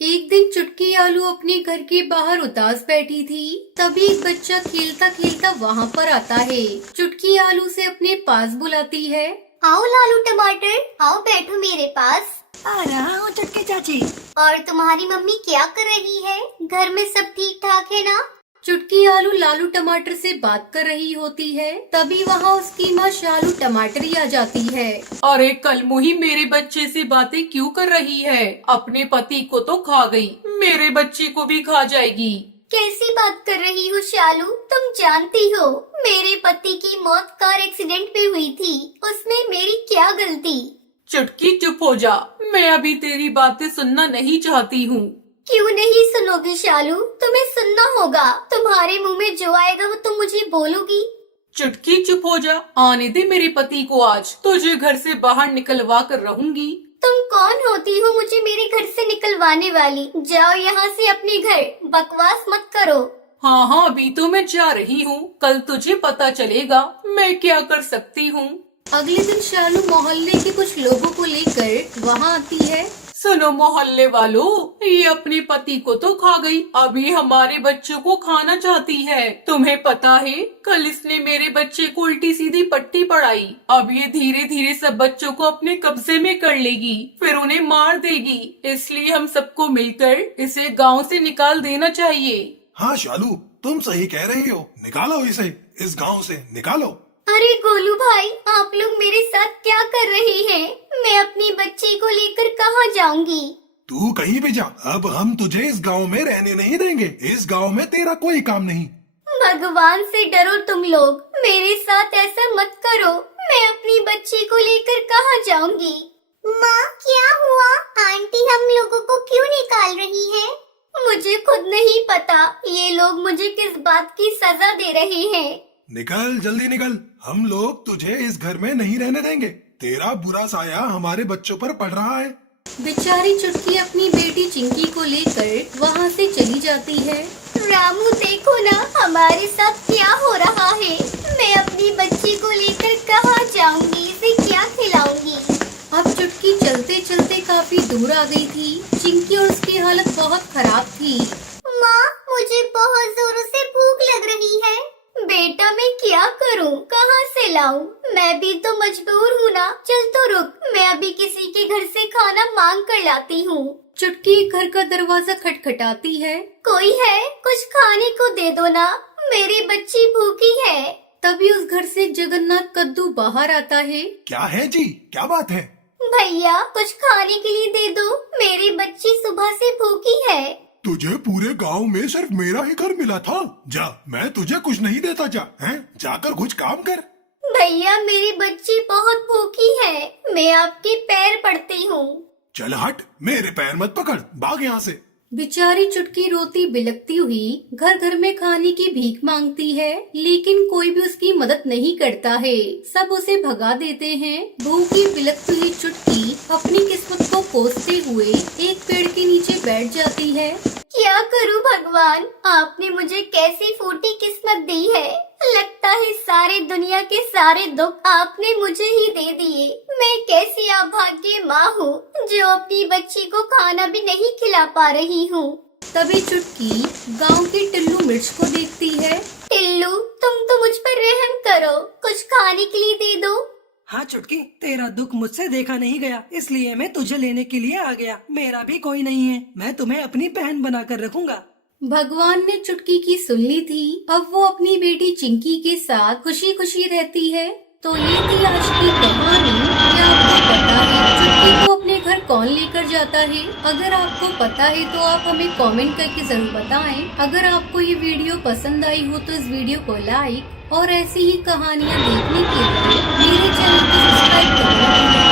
एक दिन चुटकी आलू अपने घर के बाहर उदास बैठी थी। तभी एक बच्चा खेलता खेलता वहाँ पर आता है। चुटकी आलू से अपने पास बुलाती है। आओ लालू टमाटर, आओ बैठो मेरे पास। आ रहा हूँ चुटकी चाची। और तुम्हारी मम्मी क्या कर रही है? घर में सब ठीक ठाक है ना? चुटकी आलू लालू टमाटर से बात कर रही होती है। तभी वहाँ उसकी माँ शालू टमाटरी आ जाती है। अरे कल मुही मेरे बच्चे से बातें क्यों कर रही है? अपने पति को तो खा गई, मेरे बच्चे को भी खा जाएगी। कैसी बात कर रही हो शालू? तुम जानती हो मेरे पति की मौत कार एक्सीडेंट में हुई थी। उसमें मेरी क्या गलती? चुटकी चुप हो जा, मैं अभी तेरी बातें सुनना नहीं चाहती हूँ। क्यों नहीं सुनोगी शालू? तुम्हें सुनना होगा। तुम्हारे मुंह में जो आएगा वो तुम मुझे बोलोगी। चुटकी चुप हो जा, आने दे मेरे पति को, आज तुझे घर से बाहर निकलवा कर रहूंगी। तुम कौन होती हो मुझे मेरे घर से निकलवाने वाली? जाओ यहाँ से अपने घर, बकवास मत करो। हाँ हाँ, अभी तो मैं जा रही हूँ, कल तुझे पता चलेगा मैं क्या कर सकती हूँ। अगले दिन शालू मोहल्ले के कुछ लोगों को लेकर वहाँ आती है। सुनो मोहल्ले वालों, ये अपने पति को तो खा गई, अभी हमारे बच्चों को खाना चाहती है। तुम्हें पता है कल इसने मेरे बच्चे को उल्टी सीधी पट्टी पड़ाई। अब ये धीरे धीरे सब बच्चों को अपने कब्जे में कर लेगी, फिर उन्हें मार देगी। इसलिए हम सबको मिलकर इसे गांव से निकाल देना चाहिए। हाँ शालू, तुम सही कह रही हो, निकालो इसे, इस गांव से निकालो। अरे गोलू भाई, आप लोग मेरे साथ क्या कर रहे हैं? मैं अपनी बच्ची को लेकर कहाँ जाऊंगी? तू कहीं भी जा, अब हम तुझे इस गांव में रहने नहीं देंगे। इस गांव में तेरा कोई काम नहीं। भगवान से डरो तुम लोग, मेरे साथ ऐसा मत करो। मैं अपनी बच्ची को लेकर कहाँ जाऊंगी? माँ क्या हुआ? आंटी हम लोगों को क्यों निकाल रही है? मुझे खुद नहीं पता, ये लोग मुझे किस बात की सजा दे रहे हैं। निकल, जल्दी निकल, हम लोग तुझे इस घर में नहीं रहने देंगे। तेरा बुरा साया हमारे बच्चों पर पड़ रहा है। बेचारी चुटकी अपनी बेटी चिंकी को लेकर वहाँ से चली जाती है। रामू देखो ना हमारे साथ क्या हो रहा है। मैं अपनी बच्ची को लेकर कहाँ जाऊंगी? इसे क्या खिलाऊंगी? अब चुटकी चलते चलते काफी दूर आ गई थी। चिंकी और उसकी हालत बहुत खराब थी। माँ मुझे बहुत जोरों से भूख लग रही है। बेटा मैं क्या करूं? कहाँ से लाऊं? मैं भी तो मजबूर हूँ ना। चल तो रुक, मैं अभी किसी के घर से खाना मांग कर लाती हूँ। चुटकी घर का दरवाजा खटखटाती है। कोई है? कुछ खाने को दे दो ना, मेरी बच्ची भूखी है। तभी उस घर से जगन्नाथ कद्दू बाहर आता है। क्या है जी, क्या बात है? भैया कुछ खाने के लिए दे दो, मेरी बच्ची सुबह से भूखी है। तुझे पूरे गांव में सिर्फ मेरा ही घर मिला था। जा, मैं तुझे कुछ नहीं देता। जा, हैं? जाकर कुछ काम कर। भैया मेरी बच्ची बहुत भूखी है, मैं आपके पैर पड़ती हूँ। चल हट, मेरे पैर मत पकड़, भाग यहाँ से। बेचारी चुटकी रोती बिलखती हुई घर घर में खाने की भीख मांगती है, लेकिन कोई भी उसकी मदद नहीं करता है। सब उसे भगा देते हैं। भूखी बिलखती हुई चुटकी अपनी किस्मत को कोसते हुए एक पेड़ के नीचे बैठ जाती है। क्या करूं भगवान, आपने मुझे कैसी फूटी किस्मत दी है। लगता है सारे दुनिया के सारे दुख आपने मुझे ही दे दिए। मैं कैसी अभागी माँ हूँ जो अपनी बच्ची को खाना भी नहीं खिला पा रही हूँ। तभी चुटकी गांव की टिल्लू मिर्च को देखती है। टिल्लू तुम तो मुझ पर रहम करो, कुछ खाने के लिए दे दो। हाँ चुटकी, तेरा दुख मुझसे देखा नहीं गया, इसलिए मैं तुझे लेने के लिए आ गया। मेरा भी कोई नहीं है, मैं तुम्हें अपनी बहन बनाकर रखूंगा। भगवान ने चुटकी की सुन ली थी। अब वो अपनी बेटी चिंकी के साथ खुशी खुशी रहती है। तो ये थी आज की कहानी। क्या आपको पता है चुटकी को अपने घर कौन लेकर जाता है? अगर आपको पता है तो आप हमें कमेंट करके जरूर बताएं। अगर आपको ये वीडियो पसंद आई हो तो इस वीडियो को लाइक और ऐसी ही कहानियाँ देखने के लिए मेरे चैनल को सब्सक्राइब करें।